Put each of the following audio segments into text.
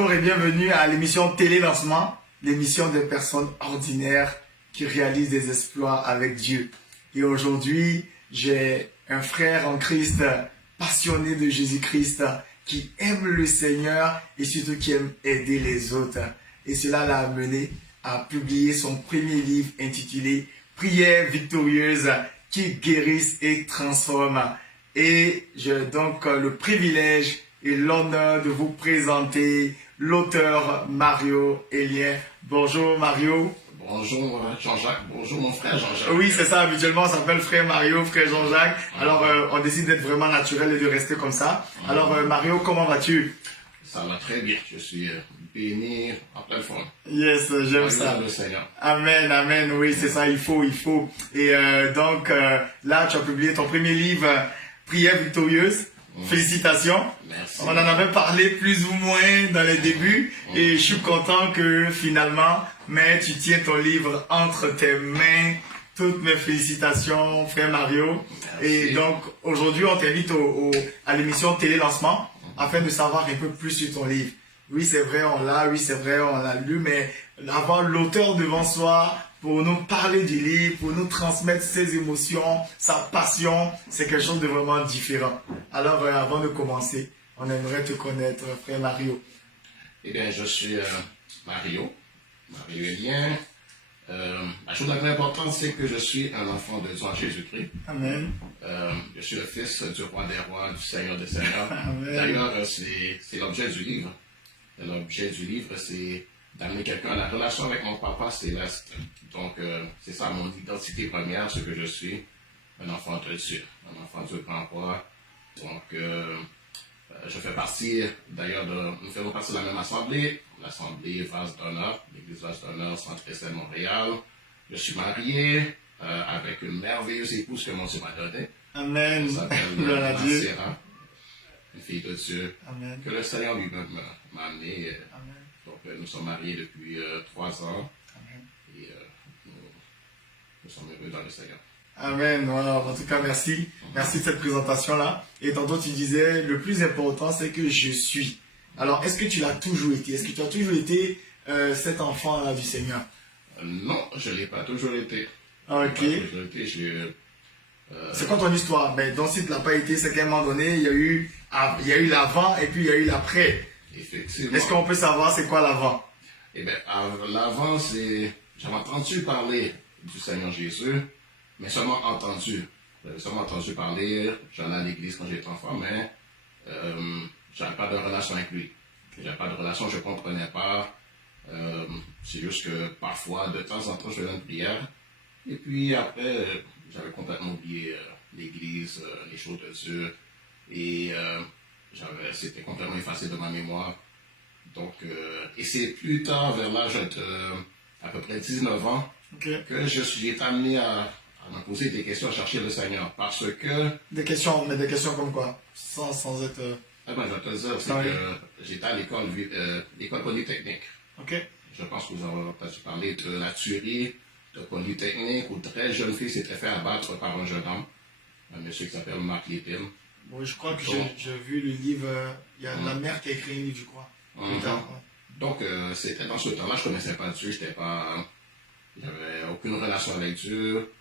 Bonjour et bienvenue à l'émission Télé Lancement, l'émission des personnes ordinaires qui réalisent des exploits avec Dieu. Et aujourd'hui, j'ai un frère en Christ, passionné de Jésus-Christ, qui aime le Seigneur et surtout qui aime aider les autres. Et cela l'a amené à publier son premier livre intitulé Prières victorieuses qui guérissent et transforment. Et j'ai donc le privilège et l'honneur de vous présenter l'auteur Mario Elien. Bonjour Mario. Bonjour Jean-Jacques, bonjour mon frère Jean-Jacques. Oui, c'est ça, habituellement on s'appelle frère Mario, frère Jean-Jacques. Alors on décide d'être vraiment naturel et de rester comme ça. Alors Mario, comment vas-tu? Ça va très bien, je suis béni en pleine forme. Yes, j'aime ça. Le Seigneur. Amen, amen, oui, c'est ça, il faut. Et donc là, tu as publié ton premier livre, Prières victorieuses. Félicitations. Merci. On en avait parlé plus ou moins dans les débuts et je suis content que finalement, mais tu tiens ton livre entre tes mains. Toutes mes félicitations, frère Mario. Merci. Et donc aujourd'hui, on t'invite à l'émission Télé Lancement afin de savoir un peu plus sur ton livre. Oui, c'est vrai, on l'a lu, mais avoir l'auteur devant soi pour nous parler du livre, pour nous transmettre ses émotions, sa passion, c'est quelque chose de vraiment différent. Alors, avant de commencer, on aimerait te connaître, frère Mario. Eh bien, je suis Mario Elien. La chose la plus importante, c'est que je suis un enfant de Dieu en Jésus-Christ. Amen. Je suis le fils du roi des rois, du Seigneur des seigneurs. Amen. D'ailleurs, c'est l'objet du livre. L'objet du livre, c'est d'amener quelqu'un à la relation avec mon papa céleste. Donc, c'est ça mon identité première, ce que je suis, un enfant de Dieu, un enfant du grand roi. Donc, je fais partie, d'ailleurs, nous faisons partie de la même assemblée, l'assemblée Vase d'honneur, l'église Vase d'honneur, Centre-Est Montréal. Je suis marié avec une merveilleuse épouse que mon Dieu m'a donnée. Amen. Elle s'appelle Gloire à Dieu. Sarah, une fille de Dieu, Amen. que le Seigneur lui-même m'a amené. Amen. Donc, nous sommes mariés depuis 3 ans Amen. et nous sommes heureux dans le Seigneur. Amen. Alors, en tout cas, merci. Merci de cette présentation-là. Et tantôt, tu disais, le plus important, c'est que je suis. Alors, est-ce que tu l'as toujours été? Est-ce que tu as toujours été cet enfant-là du Seigneur? Non, je ne l'ai pas toujours été. Ok. Je l'ai pas toujours été. C'est quoi ton histoire? Ben, donc, si tu ne l'as pas été, c'est qu'à un moment donné, il y a eu l'avant et puis il y a eu l'après. Effectivement. Est-ce qu'on peut savoir c'est quoi l'avant? Eh bien, l'avant, c'est... J'avais entendu parler du Seigneur Jésus, mais seulement entendu. J'avais seulement entendu parler, j'allais à l'église quand j'étais enfant, mais j'avais pas de relation avec lui. J'avais pas de relation, je comprenais pas. C'est juste que parfois, de temps en temps, je faisais une prière. Et puis après, j'avais complètement oublié l'église, les choses de Dieu. Et c'était complètement effacé de ma mémoire. Donc, et c'est plus tard, vers l'âge de à peu près 19 ans, Okay. que j'ai été amené à me poser des questions, à chercher le Seigneur. Parce que, Des questions, mais des questions comme quoi? Sans être... je vais te dire, c'est Ah oui. que j'étais à l'école polytechnique. Ok. Je pense que vous avez entendu parler de la tuerie de Polytechnique où 13 jeunes filles s'étaient fait abattre par un jeune homme, un monsieur qui s'appelle Marc Lépine. Bon, je crois que Donc, j'ai vu le livre, il y a la mère qui a écrit un livre, je crois. Plus tard, ouais. Donc, c'était dans ce temps-là, je ne connaissais pas Dieu, j'avais aucune relation avec Dieu.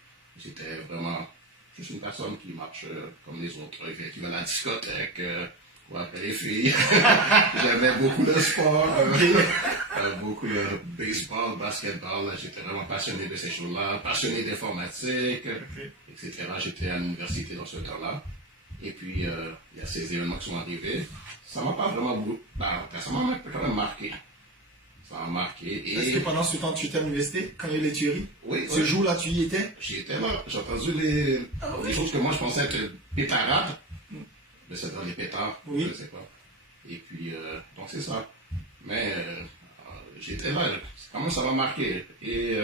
J'étais vraiment juste une personne qui marche comme les autres, qui va à la discothèque, ou après les filles. J'aimais beaucoup le sport, beaucoup de baseball, basketball. J'étais vraiment passionné de ces choses-là, passionné d'informatique, etc. J'étais à l'université dans ce temps-là. Et puis, il y a ces événements qui sont arrivés. Ça m'a pas vraiment beaucoup... ça m'a quand même marqué. Ça m'a marqué. Est-ce que pendant ce temps, tu étais à l'université, quand il y a eu les tueries? Oui. Ce jour-là, tu y étais? J'y étais là. J'ai entendu les choses que moi, je pensais être pétarades. Mais c'est dans les pétards. Oui. Je ne sais pas. Et puis, donc c'est ça. Mais j'étais là. Comment ça m'a marqué. Et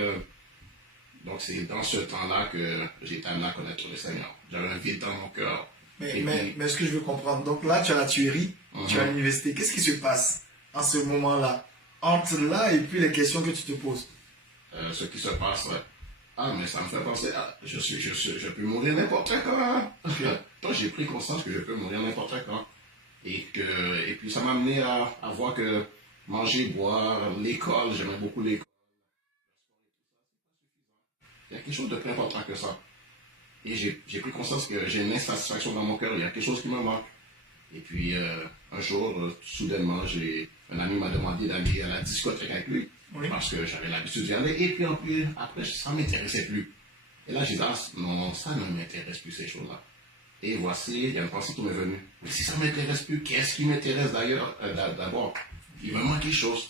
donc, c'est dans ce temps-là que j'ai été amené à connaître le Seigneur. J'avais un vide dans mon cœur. Mais ce que je veux comprendre, donc là, tu as la tuerie, tu es à l'université. Qu'est-ce qui se passe en ce moment-là, entre là et puis les questions que tu te poses? Ce qui se passe, mais ça me fait penser, je peux mourir n'importe quand. Donc, j'ai pris conscience que je peux mourir n'importe quand. Et puis, ça m'a amené à voir que manger, boire, l'école, j'aimais beaucoup l'école. Il y a quelque chose de plus important que ça. Et j'ai pris conscience que j'ai une insatisfaction dans mon cœur, il y a quelque chose qui me manque. Et puis, un jour, soudainement, un ami m'a demandé d'aller à la discothèque avec lui, Oui. parce que j'avais l'habitude d'y aller. Et puis, après, ça ne m'intéressait plus. Et là, j'ai dit, ah, non, ça ne m'intéresse plus, ces choses-là. Et voici, il y a une pensée qui m'est venue. Mais si ça ne m'intéresse plus, qu'est-ce qui m'intéresse d'ailleurs, d'abord? Il me manque quelque chose.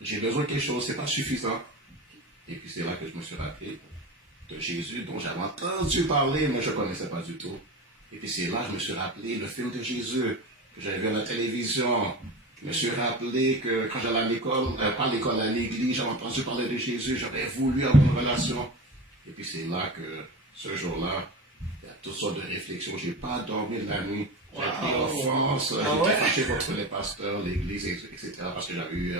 J'ai besoin de quelque chose, c'est pas suffisant. Et puis, c'est là que je me suis rappelé de Jésus, dont j'avais entendu parler, mais je ne connaissais pas du tout. Et puis c'est là que je me suis rappelé le film de Jésus, que j'avais vu à la télévision. Je me suis rappelé que quand j'allais à l'école, pas à l'école, à l'église, j'avais entendu parler de Jésus, j'aurais voulu avoir une relation. Et puis c'est là que, ce jour-là, il y a toutes sortes de réflexions. Je n'ai pas dormi de la nuit. J'ai pris offense, j'étais fâché contre les pasteurs, l'église, etc., parce que j'avais eu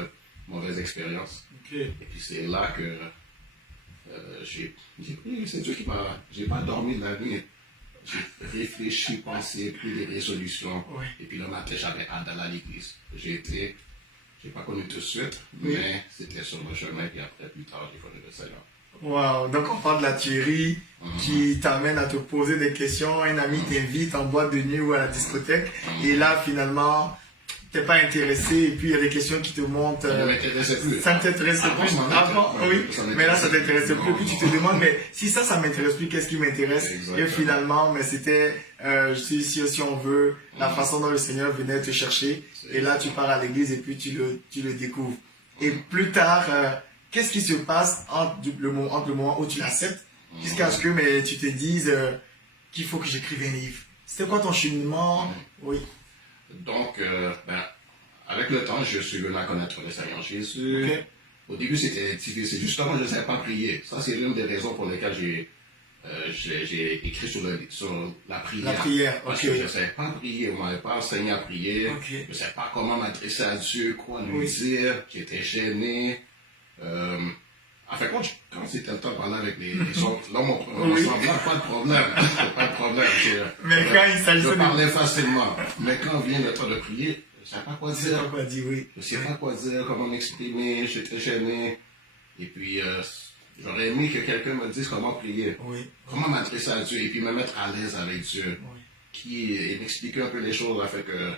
mauvaise expérience. Okay. Et puis c'est là que j'ai pris, c'est Dieu qui m'a, j'ai pas dormi de la nuit. J'ai réfléchi, pensé, pris des résolutions. Oui. Et puis le matin, j'avais hâte d'aller à l'église. J'ai pas connu tout de suite, mais c'était sur le chemin. Et après, plus tard, j'ai connu le Seigneur. Wow, donc on parle de la tuerie qui t'amène à te poser des questions. Un ami t'invite en boîte de nuit ou à la discothèque. Et là, finalement, t'es pas intéressé. Et puis, il y a des questions qui te montent. Ça ne m'intéressait plus. Ça ne t'intéressait plus. Avant, oui. Mais là, ça t'intéressait plus. Puis tu te demandes, mais si ça m'intéresse plus, qu'est-ce qui m'intéresse? Et finalement, mais c'était, si on veut, la façon dont le Seigneur venait te chercher. Et là, tu pars à l'église et puis tu le découvres. Et plus tard, qu'est-ce qui se passe entre le moment où tu l'acceptes jusqu'à ce que tu te dises qu'il faut que j'écrive un livre? C'était quoi ton cheminement? Oui. Donc, avec le temps, je suis venu à connaître le Seigneur Jésus. Okay. Au début, c'était difficile. Justement, je ne savais pas prier. Ça, c'est l'une des raisons pour lesquelles j'ai écrit sur la prière. La prière, Parce que je ne savais pas prier. On ne m'avait pas enseigné à prier. Je ne savais pas comment m'adresser à Dieu, quoi lui dire. J'étais gêné. Enfin, quand c'était le temps de parler avec les autres, là, mon semblant, pas de problème. Pas de problème. Mais quand il s'agissait je parlais facilement. Mais quand vient le temps de prier, je ne sais pas quoi dire. Je ne sais pas quoi dire, comment m'exprimer, j'étais gêné. Et puis, j'aurais aimé que quelqu'un me dise comment prier. Comment m'adresser à Dieu et puis me mettre à l'aise avec Dieu. Et m'expliquer un peu les choses afin que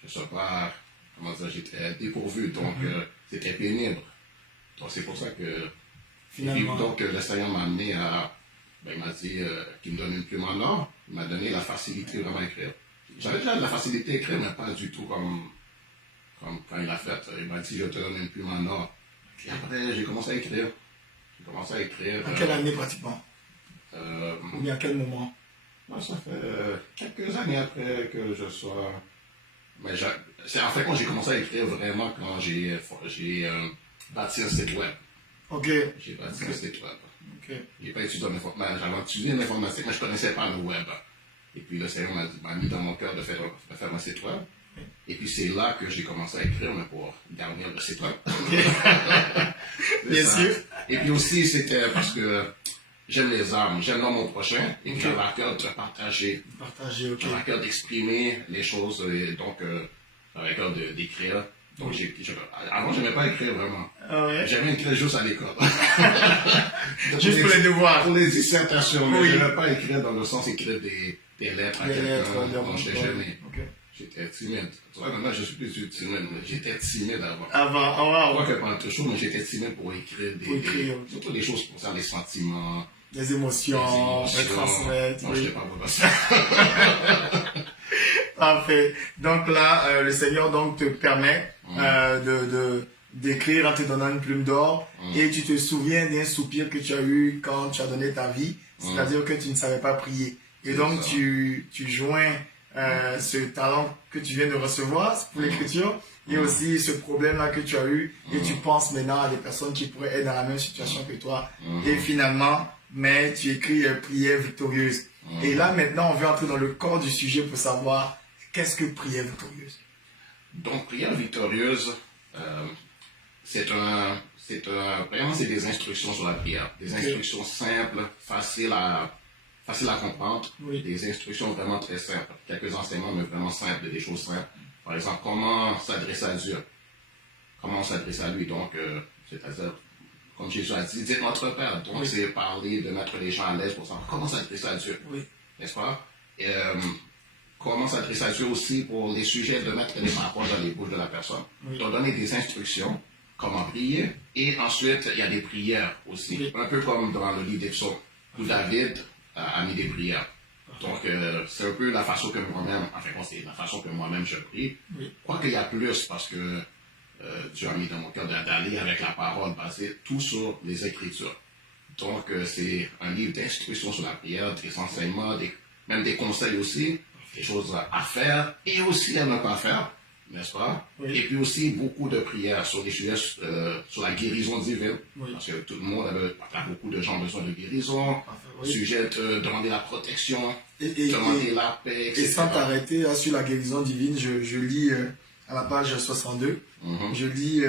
je ne sois pas, comment dire, j'étais dépourvu. Donc, c'était pénible. Donc, c'est pour ça que, finalement, donc, le Seigneur m'a amené à, il m'a dit qu'il me donne une plume en or. Il m'a donné la facilité vraiment à écrire. J'avais déjà de la facilité à écrire, mais pas du tout comme quand il a fait. Il m'a dit, je te donne une plume en or. Et après, j'ai commencé à écrire. En quelle année pratiquement? Ou bien à quel moment? Ça fait quelques années après que je sois... Mais c'est en fait quand j'ai commencé à écrire vraiment quand j'ai bâti un site web. J'ai bâti un site web. J'ai pas étudié j'avais étudié l'informatique, mais je ne connaissais pas le web. Et puis le Seigneur m'a mis dans mon cœur de faire un site web. Et puis c'est là que j'ai commencé à écrire, mais pour garder le site web. Bien sûr. Et puis aussi, c'était parce que j'aime les âmes, j'aime mon prochain, et puis j'avais à cœur de partager. J'avais à cœur d'exprimer les choses, et donc j'avais à cœur d'écrire. Donc avant, je n'aimais pas écrire vraiment. J'aimais écrire juste à l'école. Juste pour les devoirs. Pour les dissertations, mais je n'aimais pas écrire dans le sens écrire des lettres à quelqu'un dont j'étais gêné. J'étais timide. Tu vois, maintenant, je suis plus timide, mais j'étais timide avant. Je crois que pendant toujours, mais j'étais timide pour écrire surtout des choses pour ça, les sentiments. Les émotions, les transmettre. Non, je n'étais pas bon dans ça. Parfait. Donc là, le Seigneur donc te permet d'écrire en te donnant une plume d'or et tu te souviens d'un soupir que tu as eu quand tu as donné ta vie, c'est-à-dire que tu ne savais pas prier. Et donc tu joins ce talent que tu viens de recevoir pour l'écriture et aussi ce problème-là que tu as eu et tu penses maintenant à des personnes qui pourraient être dans la même situation que toi. Et finalement, mais tu écris prière victorieuse. Et là maintenant, on veut entrer dans le corps du sujet pour savoir qu'est-ce que prière victorieuse. Donc prière victorieuse, vraiment c'est des instructions sur la prière, des instructions simples, faciles à comprendre, des instructions vraiment très simples, quelques enseignements mais vraiment simples, des choses simples. Par exemple, comment s'adresser à Dieu, comment s'adresser à lui. Donc, c'est-à-dire, comme Jésus a dit, dites notre Père. Donc, c'est parler de mettre les gens à l'aise pour savoir comment s'adresser à Dieu. N'est-ce pas? Et, comment s'adresser à Dieu aussi pour les sujets, de mettre les paroles dans les bouches de la personne. Donc, donner des instructions, comment prier. Et ensuite, il y a des prières aussi. Un peu comme dans le livre des psaumes, où David a mis des prières. Donc, c'est un peu la façon que moi-même, c'est la façon que moi-même je prie. Quoi qu'il y a plus, parce que Dieu a mis dans mon cœur d'aller avec la parole, basée tout sur les Écritures. Donc, c'est un livre d'instructions sur la prière, des enseignements, même des conseils aussi, des choses à faire et aussi à ne pas faire, n'est-ce pas? Et puis aussi beaucoup de prières sur les sujets, sur la guérison divine, parce que tout le monde beaucoup de gens ont besoin de guérison, sujet de demander la protection, demander la paix, etc. Et sans t'arrêter sur la guérison divine, je lis à la page 62, je lis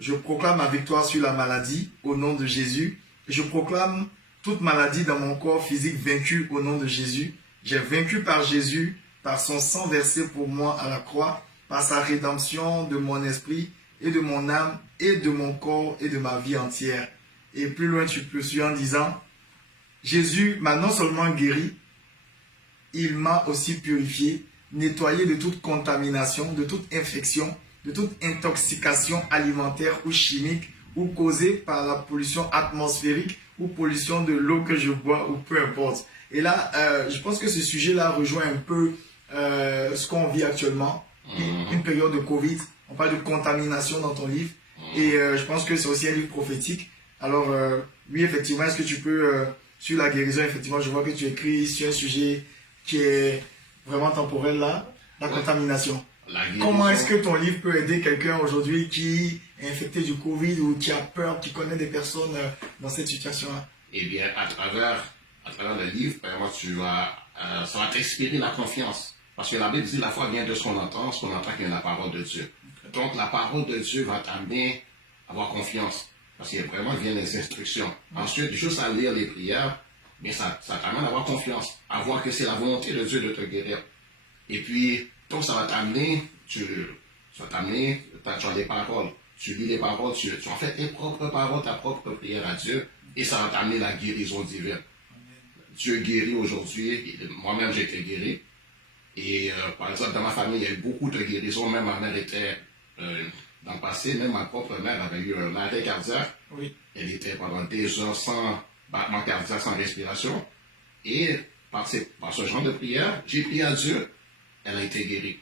je proclame ma victoire sur la maladie au nom de Jésus. Je proclame toute maladie dans mon corps physique vaincue au nom de Jésus. J'ai vaincu par Jésus, par son sang versé pour moi à la croix, par sa rédemption de mon esprit et de mon âme et de mon corps et de ma vie entière. Et plus loin tu peux suivre en disant, Jésus m'a non seulement guéri, il m'a aussi purifié, nettoyé de toute contamination, de toute infection, de toute intoxication alimentaire ou chimique ou causée par la pollution atmosphérique ou pollution de l'eau que je bois ou peu importe. Et là, je pense que ce sujet-là rejoint un peu ce qu'on vit actuellement, une période de Covid. On parle de contamination dans ton livre et je pense que c'est aussi un livre prophétique. Alors, oui, effectivement, est-ce que tu peux, sur la guérison, effectivement, je vois que tu écris sur un sujet qui est vraiment temporel là, la contamination. Comment est-ce que ton livre peut aider quelqu'un aujourd'hui qui est infecté du Covid ou qui a peur, qui connaît des personnes dans cette situation-là? Eh bien, à travers le livre, vraiment, ça va t'inspirer la confiance. Parce que la Bible dit la foi vient de ce qu'on entend qui est la parole de Dieu. Donc, la parole de Dieu va t'amener à avoir confiance. Parce qu'il vraiment vient les instructions. Ensuite, juste à lire les prières, mais ça t'amène à avoir confiance, à voir que c'est la volonté de Dieu de te guérir. Et puis, donc ça va t'amener, tu as des paroles, tu lis les paroles, tu en fais tes propres paroles, ta propre prière à Dieu, et ça va t'amener la guérison divine. Dieu guérit aujourd'hui, moi-même j'ai été guéri, et par exemple dans ma famille il y a eu beaucoup de guérisons, même ma mère était, dans le passé, même ma propre mère avait eu un arrêt cardiaque, elle était pendant des heures sans battement cardiaque, sans respiration, et par ce genre de prière, j'ai prié à Dieu, elle a été guérie.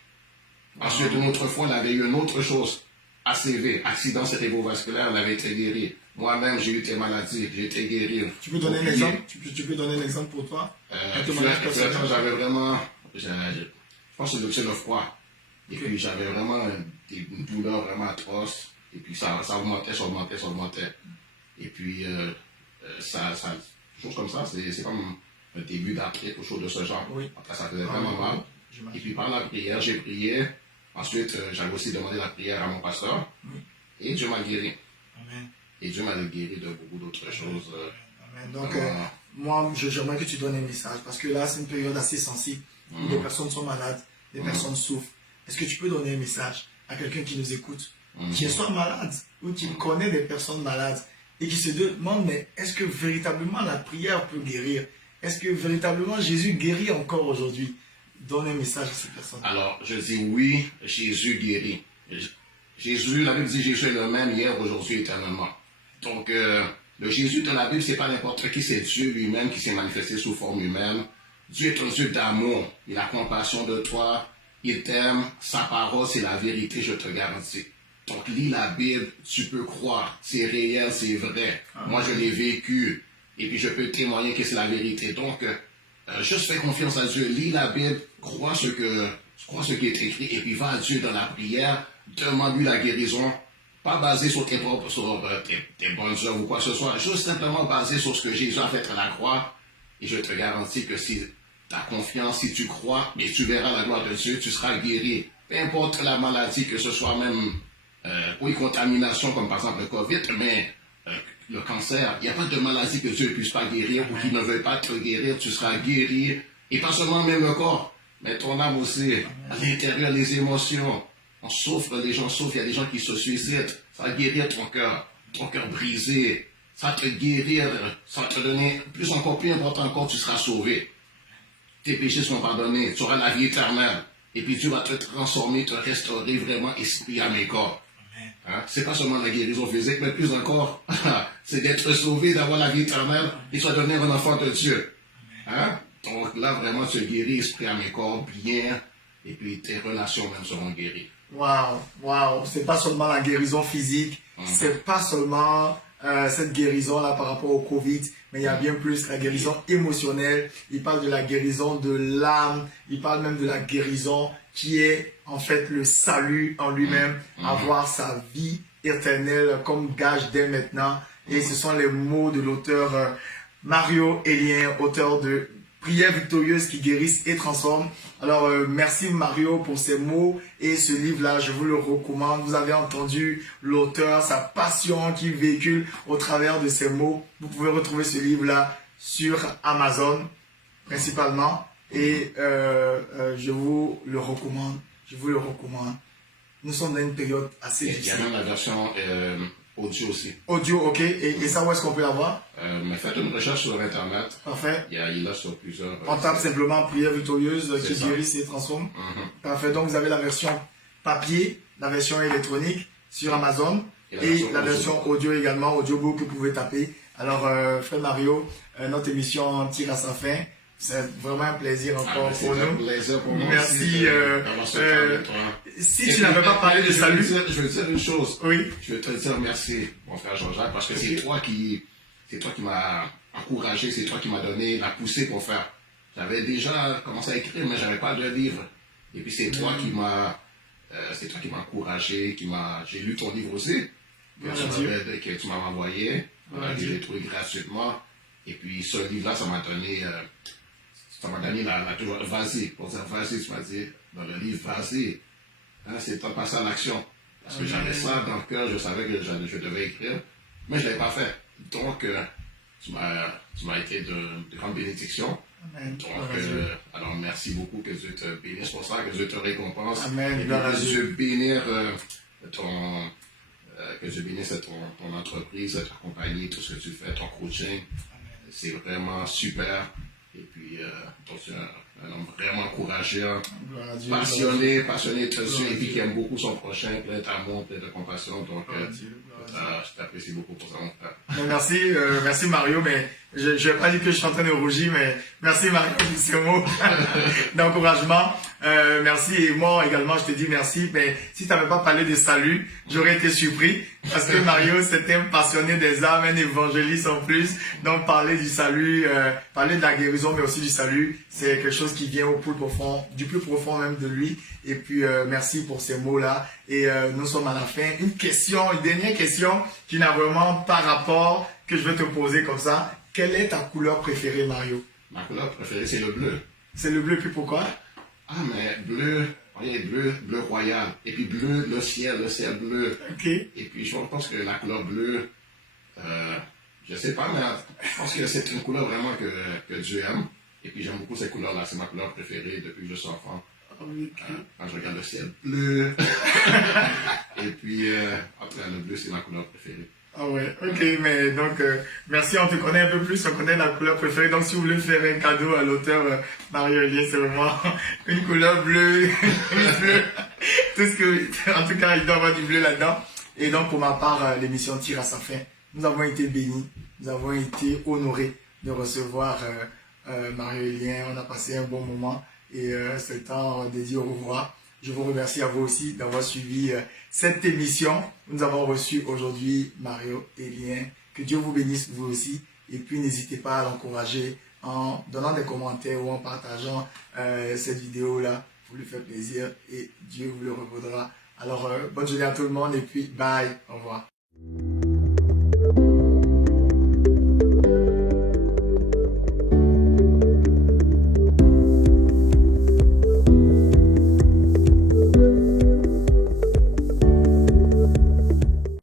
Ensuite, une autre fois, elle avait eu une autre chose. ACV, accident cérébrovasculaire, elle avait été guérie. Moi-même, j'ai eu tes maladies, j'ai été guéri. Tu peux donner un exemple? Tu peux donner un exemple pour toi? J'avais vraiment, je pense que c'est le froid. Et puis, j'avais vraiment une douleur vraiment atroce. Et puis, ça augmentait. Et puis, chose comme ça, c'est comme un début d'arthrite ou chose de ce genre. Après, ça faisait vraiment mal. Et puis par la prière, j'ai prié. Ensuite, j'avais aussi demandé la prière à mon pasteur. Et Dieu m'a guéri. Amen. Et Dieu m'a guéri de beaucoup d'autres choses. Amen. Donc, moi, j'aimerais que tu donnes un message. Parce que là, c'est une période assez sensible. Où des personnes sont malades, des personnes souffrent. Est-ce que tu peux donner un message à quelqu'un qui nous écoute, qui est soit malade, ou qui connaît des personnes malades, et qui se demande, mais est-ce que véritablement la prière peut guérir? Est-ce que véritablement Jésus guérit encore aujourd'hui? Donne un message à ces personnes. Alors, je dis oui, Jésus guérit. La Bible dit Jésus est le même hier, aujourd'hui, éternellement. Donc, le Jésus de la Bible, c'est pas n'importe qui, c'est Dieu lui-même qui s'est manifesté sous forme humaine. Dieu est un Dieu d'amour. Il a compassion de toi. Il t'aime. Sa parole, c'est la vérité, je te garantis. Donc, lis la Bible, tu peux croire. C'est réel, c'est vrai. Moi, je l'ai vécu. Et puis, je peux témoigner que c'est la vérité. Donc, juste fais confiance à Dieu, lis la Bible, crois ce qui est écrit, et puis va à Dieu dans la prière, demande-lui la guérison, pas basé sur tes bonnes œuvres ou quoi que ce soit, juste simplement basé sur ce que Jésus a fait à la croix, et je te garantis que si tu as confiance, si tu crois, et tu verras la gloire de Dieu, tu seras guéri. Peu importe la maladie, que ce soit même une contamination, comme par exemple le Covid, mais le cancer, il n'y a pas de maladie que Dieu ne puisse pas guérir ou qui ne veut pas te guérir, tu seras guéri. Et pas seulement même le corps, mais ton âme aussi, à l'intérieur, les émotions. on souffre, les gens souffrent, il y a des gens qui se suicident. Ça va guérir ton cœur brisé. Ça va te guérir, ça va te donner, encore plus important encore, tu seras sauvé. Tes péchés seront pardonnés, tu auras la vie éternelle. Et puis Dieu va te transformer, te restaurer vraiment esprit, âme et corps. Hein? C'est pas seulement la guérison physique, mais plus encore, c'est d'être sauvé, d'avoir la vie éternelle, et tu vas devenir un enfant de Dieu. Hein? Donc là, vraiment, tu es guéri, esprit, âme et corps, bien, et puis tes relations même seront guéries. Waouh. C'est pas seulement la guérison physique, c'est pas seulement cette guérison-là par rapport au Covid, mais il y a bien plus la guérison émotionnelle. Il parle de la guérison de l'âme, il parle même de la guérison qui est en fait le salut en lui-même, avoir sa vie éternelle comme gage dès maintenant. Et ce sont les mots de l'auteur Mario Helien, auteur de Prières victorieuses qui guérissent et transforment. Alors, merci Mario pour ces mots et ce livre-là, je vous le recommande. Vous avez entendu l'auteur, sa passion qu'il véhicule au travers de ces mots. Vous pouvez retrouver ce livre-là sur Amazon, principalement. Et je vous le recommande. Nous sommes dans une période assez difficile. Il y a même la version audio aussi. Audio, ok. Et ça, où est-ce qu'on peut l'avoir? Mais faites une recherche sur Internet. Parfait. Il est là sur plusieurs... On tape simplement Prières victorieuses qui guérissent et transforment. Parfait. Donc, vous avez la version papier, la version électronique sur Amazon et la version audio également, audiobook que vous pouvez taper. Alors, frère Mario, notre émission tire à sa fin. C'est vraiment un plaisir encore pour nous. C'est un plaisir pour moi. Merci. Si tu n'avais pas parlé de salut... Je veux dire une chose. Oui. Je veux te dire merci, mon frère Jean-Jacques, parce que c'est toi qui m'as encouragé, c'est toi qui m'as donné la poussée pour faire. J'avais déjà commencé à écrire, mais j'avais pas de livre. Et puis c'est toi qui m'as encouragé, j'ai lu ton livre aussi, que tu m'as envoyé, que j'ai trouvé gratuitement. Et puis ce livre-là, ça m'a donné toujours, vas-y, pour dire vas-y, tu m'as dit, dans le livre, vas-y. Hein, c'est temps de passer à l'action. Parce que j'avais ça dans le cœur, je savais que je devais écrire, mais je ne l'avais pas fait. Donc, tu m'as été de grande bénédiction. Amen. Donc, alors merci beaucoup, que Dieu te bénisse pour ça, que Dieu te récompense. Amen. Et que Dieu bénisse ton entreprise, ta compagnie, tout ce que tu fais, ton coaching. C'est vraiment super. Et puis, tu es un homme vraiment courageux, passionné de Dieu, et puis qui aime beaucoup son prochain, plein d'amour, plein de compassion. Donc, je t'apprécie beaucoup pour ça, mon frère. Merci Mario, mais je ne vais pas dire que je suis en train de rougir, mais merci Mario pour ces mots d'encouragement. Merci, et moi également je te dis merci, mais si tu n'avais pas parlé de salut, j'aurais été surpris, parce que Mario c'était un passionné des âmes, un évangéliste en plus, donc parler du salut, parler de la guérison, mais aussi du salut, c'est quelque chose qui vient du plus profond même de lui, et puis merci pour ces mots-là, et nous sommes à la fin. Une dernière question qui n'a vraiment pas rapport, que je vais te poser comme ça. Quelle est ta couleur préférée, Mario? Ma couleur préférée, c'est le bleu. C'est le bleu, puis pourquoi? Ah, mais bleu, voyez, bleu royal. Et puis bleu, le ciel bleu. Ok. Et puis je pense que la couleur bleue, je sais pas, mais je pense que c'est une couleur vraiment que Dieu aime. Et puis j'aime beaucoup cette couleur-là, c'est ma couleur préférée depuis que je suis enfant. Okay. Quand je regarde le ciel bleu. Et puis, en tout cas, le bleu, c'est ma couleur préférée. Ah ouais, ok, mais donc, merci, on te connaît un peu plus, on connaît la couleur préférée. Donc, si vous voulez faire un cadeau à l'auteur Mario Helien, c'est vraiment une couleur bleue, tout ce que, en tout cas, il doit y avoir du bleu là-dedans. Et donc, pour ma part, l'émission tire à sa fin. Nous avons été bénis, nous avons été honorés de recevoir Mario Helien. On a passé un bon moment et c'est le temps de dire au revoir. Je vous remercie à vous aussi d'avoir suivi cette émission. Nous avons reçu aujourd'hui Mario Helien. Que Dieu vous bénisse vous aussi. Et puis n'hésitez pas à l'encourager en donnant des commentaires ou en partageant cette vidéo-là pour lui faire plaisir. Et Dieu vous le revaudra. Alors, bonne journée à tout le monde et puis bye. Au revoir.